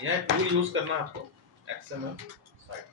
यह tool use करना है आपको XML साइट।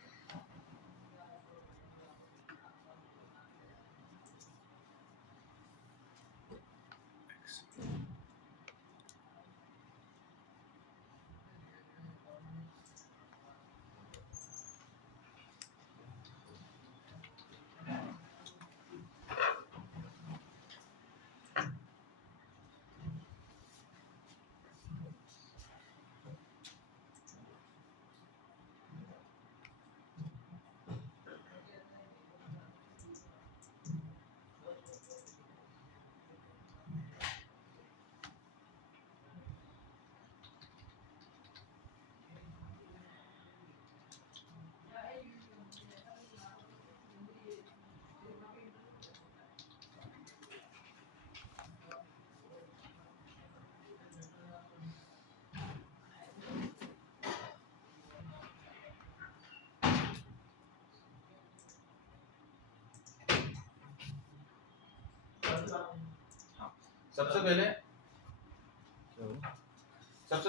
सबसे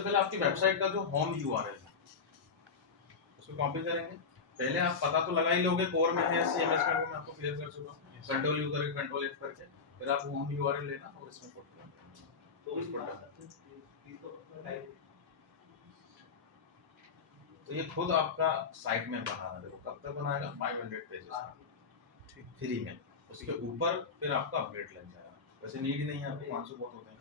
पहले आपकी वेबसाइट का जो होम यूआरएल है उसको कॉपी करेंगे। पहले आप पता तो लगा ही लोगे कोर में है CMS में, मैं आपको क्लियर कर चुका हूं। कंट्रोल यू करके कंट्रोल F करके फिर आप होम यूआरएल लेना और इसमें पुट करना। तो ये खुद आपका साइट में बना रहा है। देखो कब तक बनाएगा 500 पेजेस फ्री में। उसके ऊपर फिर आपका अपडेट लग जाएगा। वैसे नीड ही नहीं है आपको, 500 बहुत होते हैं।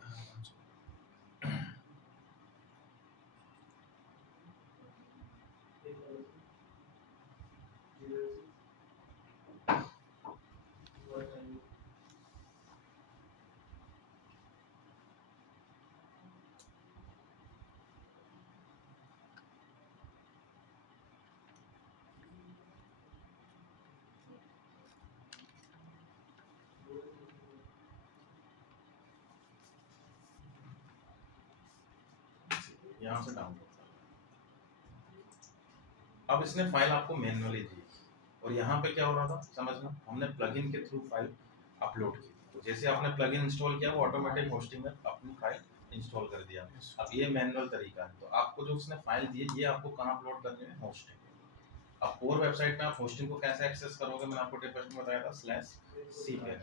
यहाँ से डाउनलोड अब इसने फाइल आपको मैन्युअली दी और यहाँ पे क्या हो रहा था समझना, हमने प्लगइन के थ्रू फाइल अपलोड की। तो जैसे आपने प्लगइन इंस्टॉल किया वो ऑटोमेटिक होस्टिंग में अपनी फाइल इंस्टॉल कर दिया। अब ये मैनुअल तरीका है। तो आपको जो उसने फाइल दी है ये आपको कहाँ अपलोड करनी है, होस्टिंग। अब कोर वेबसाइट में आप होस्टिंग को कैसे एक्सेस करोगे, मैंने आपको टिप्स में बताया था /cpanel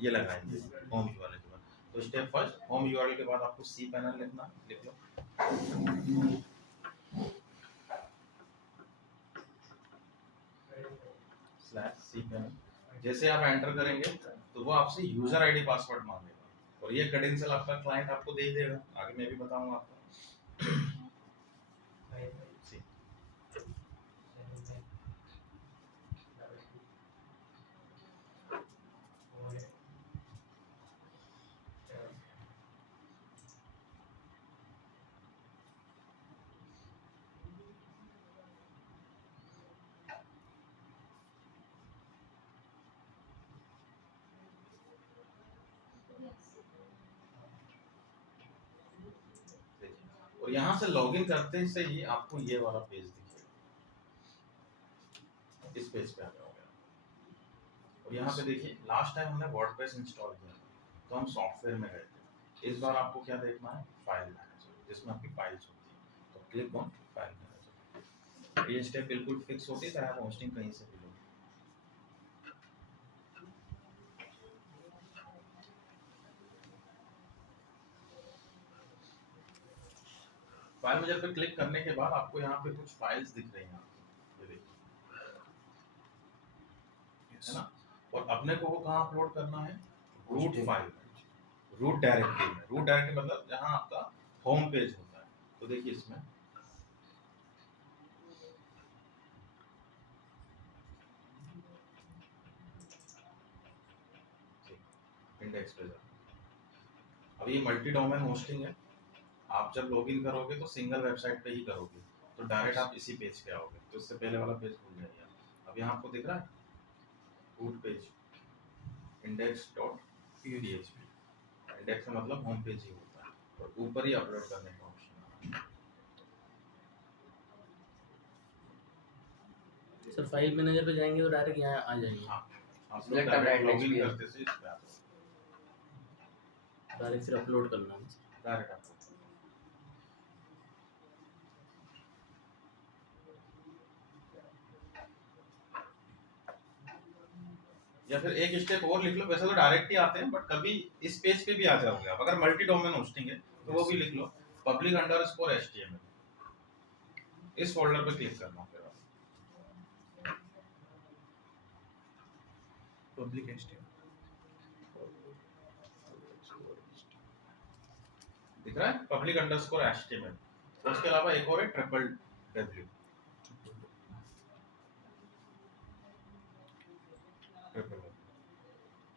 ये लगाएंगे होम यूआरएल के बाद। तो स्टेप फर्स्ट होम यूआरएल के बाद आपको cpanel लिखना, लिख लो। /cpanel जैसे आप एंटर करेंगे तो वो आपसे यूजर आईडी पासवर्ड मांगेगा और ये क्रेडेंशियल आपका क्लाइंट आपको दे देगा। आगे मैं भी बताऊंगा आपको। और यहाँ से लॉगिन करते से ही आपको ये वाला पेज दिखेगा। इस पेज पे आ जाओगे और यहाँ पे देखिए लास्ट टाइम हमने वर्डप्रेस इंस्टॉल किया तो हम सॉफ्टवेयर में गए थे। इस बार आपको क्या देखना है, फाइल मैनेजर जिसमें आपकी फाइल्स होती है। तो क्लिक ऑन फाइल मैनेजर। ये स्टेप बिल्कुल फिक्स होती है चाहे आप होस्टिंग कहीं से भी लो। फाइल मैनेजर पे क्लिक करने के बाद आपको यहाँ पे कुछ फाइल्स दिख रही हैं, ये देखिए, है ना। और अपने को वो कहाँ अपलोड करना है, रूट फाइल, रूट डायरेक्टरी में। रूट डायरेक्टरी मतलब जहाँ आपका होम पेज होता है। तो देखिए इसमें इंडेक्स पे जाओ। अब ये मल्टी डोमेन होस्टिंग है। आप जब लॉगिन करोगे तो सिंगल वेबसाइट पे ही करोगे तो डायरेक्ट आप इसी पेज पे आओगे। तो इससे पहले वाला पेज भूल जाइए। अब यहाँ आपको दिख रहा है रूट पेज index.php। इंडेक्स का मतलब होम पेज ही होता है और ऊपर ही अपलोड करने का ऑप्शन है। सर फाइल मैनेजर पे जाएंगे और डायरेक्ट यहाँ आ जाएंगे। हाँ, आप लोग डायरेक्ट लॉगिन करते से इस पे आते हो। डायरेक्ट फिर अपलोड करना है। Direct upload. या फिर एक स्टेप और लिख लो, वैसे तो डायरेक्ट ही आते हैं बट कभी इस पेज पे भी आ जाओगे आप, अगर मल्टी डोमेन होस्टिंग है तो वो भी लिख लो, public_html, इस फोल्डर पे क्लिक करना फिर आप। पब्लिक HTML दिख रहा है public_html, और उसके अलावा एक और है www,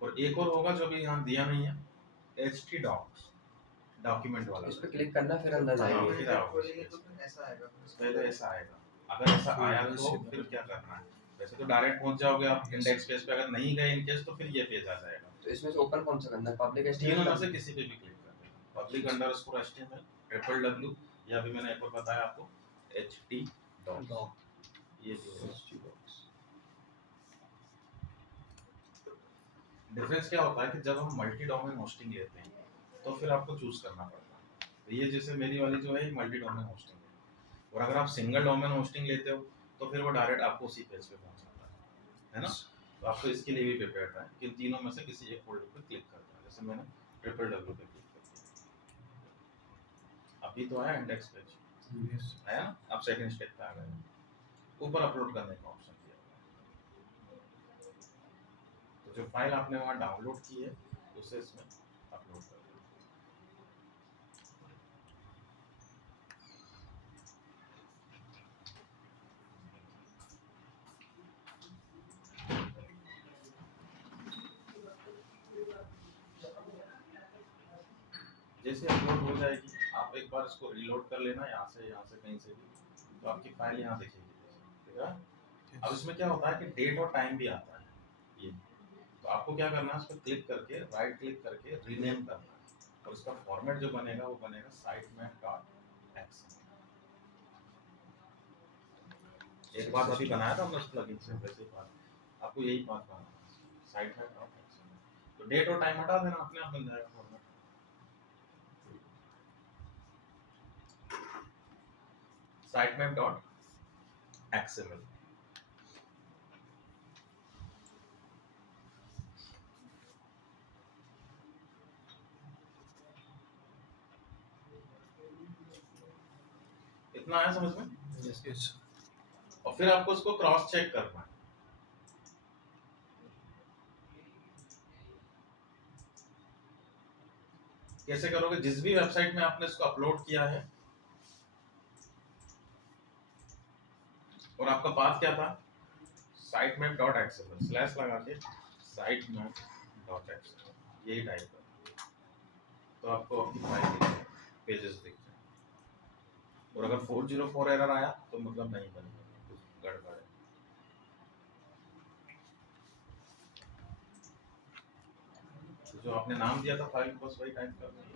और एक और होगा जो भी यहाँ दिया नहीं है, htdocs, डॉक्यूमेंट वाला। इस पे क्लिक करना फिर अंदर हाँ, जाएंगे। फिर आओगे। खोलेंगे तो फिर ऐसा आएगा, पहले ऐसा आएगा, अगर ऐसा आया तो फिर क्या करना है, वैसे तो डायरेक्ट पहुंच जाओगे आप इंडेक्स पेज पे, अगर नहीं गए इन केस तो फिर ये पेज आ जाएगा। तो इसमें से ओपन कौन सा करना है, पब्लिक तीनों में HTML? से किसी पे भी क्लिक कर देना, public_html, www, या भी मैंने एक और बताया आपको htdocs, ये जो डिफरेंस क्या होता है कि जब हम मल्टी डोमेन होस्टिंग लेते हैं तो फिर आपको चूज करना पड़ता है, तो ये जैसे मेरी वाली जो है मल्टी डोमेन होस्टिंग है, और अगर आप सिंगल डोमेन होस्टिंग लेते हो तो फिर वो डायरेक्ट आपको उसी पेज पे पहुंचाता है ना। तो आपको इसके लिए भी प्रिपेयर है कि इन तीनों में से किसी एक फोल्डर पे क्लिक करना है, जैसे मैंने www पे क्लिक कर दिया, अभी तो आया इंडेक्स पेज आया ना, अब सेकंड स्टेप पे आ गए, ऊपर अपलोड करने का ऑप्शन दिया हुआ है, तो जो फाइल आपने वहाँ डाउनलोड की है उसे इसमें अपलोड कर देना। जैसे अपलोड हो जाएगी आप एक बार इसको रीलोड कर लेना, यहाँ से कहीं से भी, तो आपकी फाइल यहाँ दिखेगी, ठीक है। अब इसमें क्या होता है कि डेट और टाइम भी आता है ये, तो आपको क्या करना है, इस पर क्लिक करके राइट क्लिक करके रीनेम करना है, और इसका फॉर्मेट जो बनेगा वो बनेगा sitemap.xml। एक बात अभी बनाया था हमने उस प्लगइन से, वैसे ही बात आपको यही बात बनाना है, sitemap.xml, तो डेट और टाइम हटा देना, अपने आप बन जाएगा फॉर्मेट। sitemap.xml, इतना आया समझ में। yes और फिर आपको उसको क्रॉस चेक करना है, कैसे करोगे, जिस भी वेबसाइट में आपने इसको अपलोड किया है और आपका पाथ क्या था, sitemap.xml स्लैश लगा के sitemap.xml यही टाइप कर, तो आपको आपकी फाइल दिख जाए, पेजेस दिख जाए, और अगर 404 एरर आया तो मतलब नहीं बनेगा, कुछ गड़बड़ है। तो जो आपने नाम दिया था फाइल को बस वही टाइप कर देना,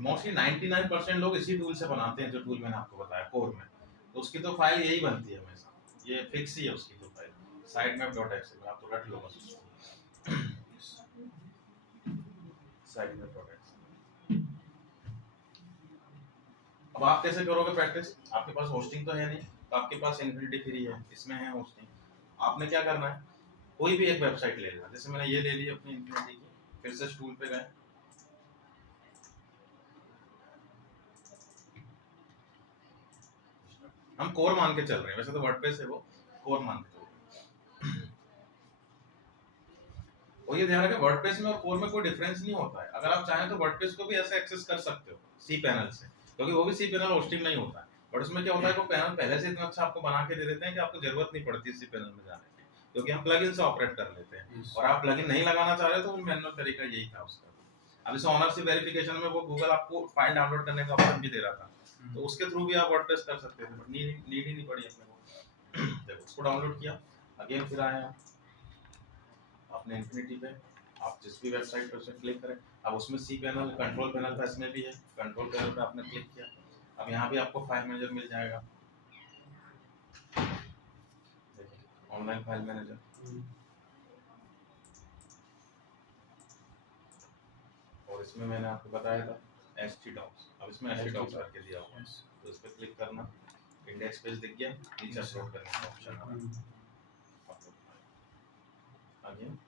मोस्टली 99% लोग इसी टूल से बनाते हैं, जो टूल मैंने आपको बताया कोर में, तो उसकी तो फाइल यही बनती है हमेशा, ये फिक्स ही है उसकी तो फाइल sitemap.xml, आप तो रट लो बस उसको sitemap.xml। अब आप कैसे करोगे प्रैक्टिस, आपके पास होस्टिंग तो है नहीं, तो आपके पास इन्फिनिटी फ्री है, इसमें है होस्टिंग, आपने क्या करना है, कोई भी एक वेबसाइट ले लेना, जैसे मैंने ये ले ली अपनी इन्फिनिटी की, फिर से टूल पे गए, हम कोर मान के चल रहे हैं, वैसे तो वर्डप्रेस है वो, कोर मान के चल रहे हैं। और ये ध्यान रखें वर्डप्रेस में और कोर में कोई डिफरेंस नहीं होता है, अगर आप चाहें तो वर्डप्रेस को भी ऐसे एक्सेस कर सकते हो सी पैनल से, क्योंकि वो भी सी पैनल होस्टिंग नहीं होता है, बट उसमें क्या होता है, वो पैनल पहले से इतना अच्छा आपको बना के दे देते हैं कि आपको जरूरत नहीं पड़ती सी पैनल में जाने की, क्योंकि हम प्लगइन से ऑपरेट कर लेते हैं, और आप प्लगइन नहीं लगाना चाह रहे तो वो मैनुअल तरीका यही था उसका। अब इस ओनरशिप वेरिफिकेशन में वो गूगल आपको फाइल डाउनलोड करने का ऑप्शन भी दे रहा था, तो उसके थ्रू भी आप वर्डप्रेस कर सकते थे, बट नीड ही नहीं पड़ी अपने को। देखो उसको डाउनलोड किया, अगेन फिर आए आपने इन्फिनिटी पे, आप जिस भी वेबसाइट पर उसे क्लिक करें, अब उसमें सी पैनल कंट्रोल पैनल था, इसमें भी है, कंट्रोल पैनल पे आपने क्लिक किया, अब यहाँ भी आपको फाइल मैनेजर मिल जाएगा, देखिए ऑनलाइन फाइल मैनेजर, और इसमें मैंने आपको बताया था htdocs, अब इसमें htdocs करके दिया हुआ है, तो इस पर क्लिक करना, इंडेक्स पेज दिख गया, नीचे अपलोड करने का ऑप्शन आ रहा है, अगेन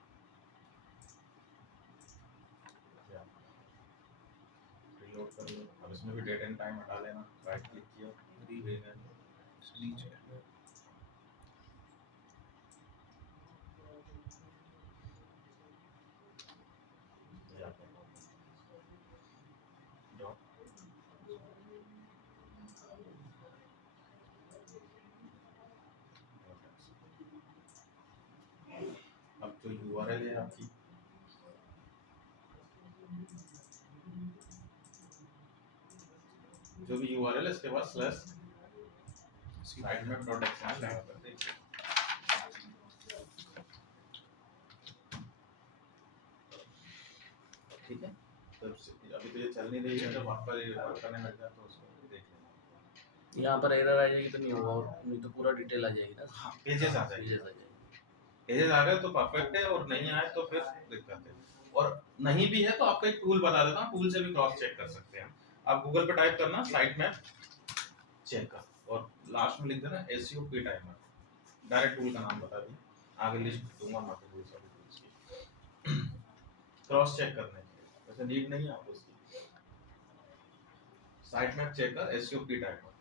रीलोड कर लो। अब इसमें भी डेट एंड टाइम हटा लेना, राइट क्लिक किया, अब जो यूआरएल है आपकी, जो भी यूआरएल है इसके बाद स्लैश sitemap.xml लगा कर देखिए। ठीक है, तो अभी तो ये चल नहीं रही है, जब आपका ये वर्क करने लग जाए तो उसको देख लेना। यहाँ पर एरर आ जाएगी तो नहीं होगा, और नहीं तो पूरा डिटेल आ जाएगी ना। हाँ, पेजेस आ जाएंगे। पेजेस आ जाएगी। पेजेस आ गए तो परफेक्ट है, और नहीं आए तो फिर दिक्कत है। और नहीं भी है तो आपको एक टूल बता देता हूँ, टूल से भी क्रॉस चेक कर सकते हैं। आप गूगल पे टाइप करना साइट मैप चेकर, और लास्ट में लिख देना SEO की टाइमर, डायरेक्ट टूल का नाम बता दिया, आगे लिस्ट दूंगा मैं आपको सभी टूल्स की क्रॉस चेक करने के लिए। वैसे नीड नहीं है आपको उसकी। साइट मैप चेकर SEO की टाइमर,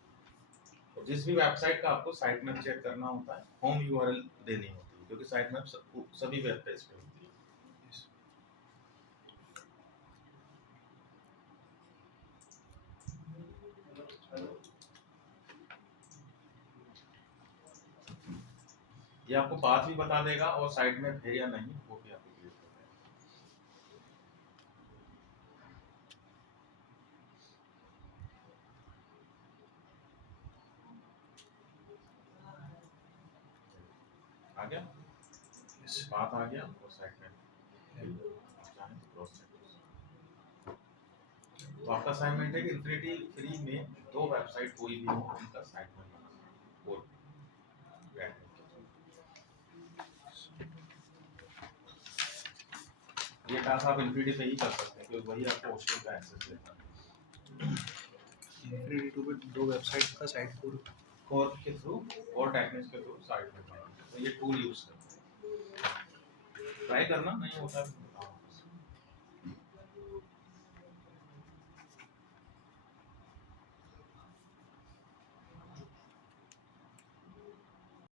और जिस भी वेबसाइट का आपको साइट मैप चेक करना होता है, होम यूआरएल देनी होती है, क्योंकि साइट मैप सभी वेब पेज पे होती है। ये आपको पाथ भी बता देगा, और साइट मैप है या नहीं वो भी आपको क्लियर कर देगा। आ गया, पाथ आ गया, और साइट मैप चाहें तो क्रॉस चेक कर सकते हैं। तो आपका असाइनमेंट है कि इन्फिनिटी फ्री में 2 वेबसाइट कोई भी हो उनका साइट मैप बनाना, और ये टास्क आप इन्फिनिटी पे ही कर सकते हैं, क्योंकि वही आपको होस्टिंग का एक्सेस देता है। इन्फिनिटी टू पे 2 वेबसाइट का साइट कोर के थ्रू और टेक्निक्स के थ्रू साइट में बनाना, तो ये टूल यूज करते हैं। ट्राई करना, नहीं होता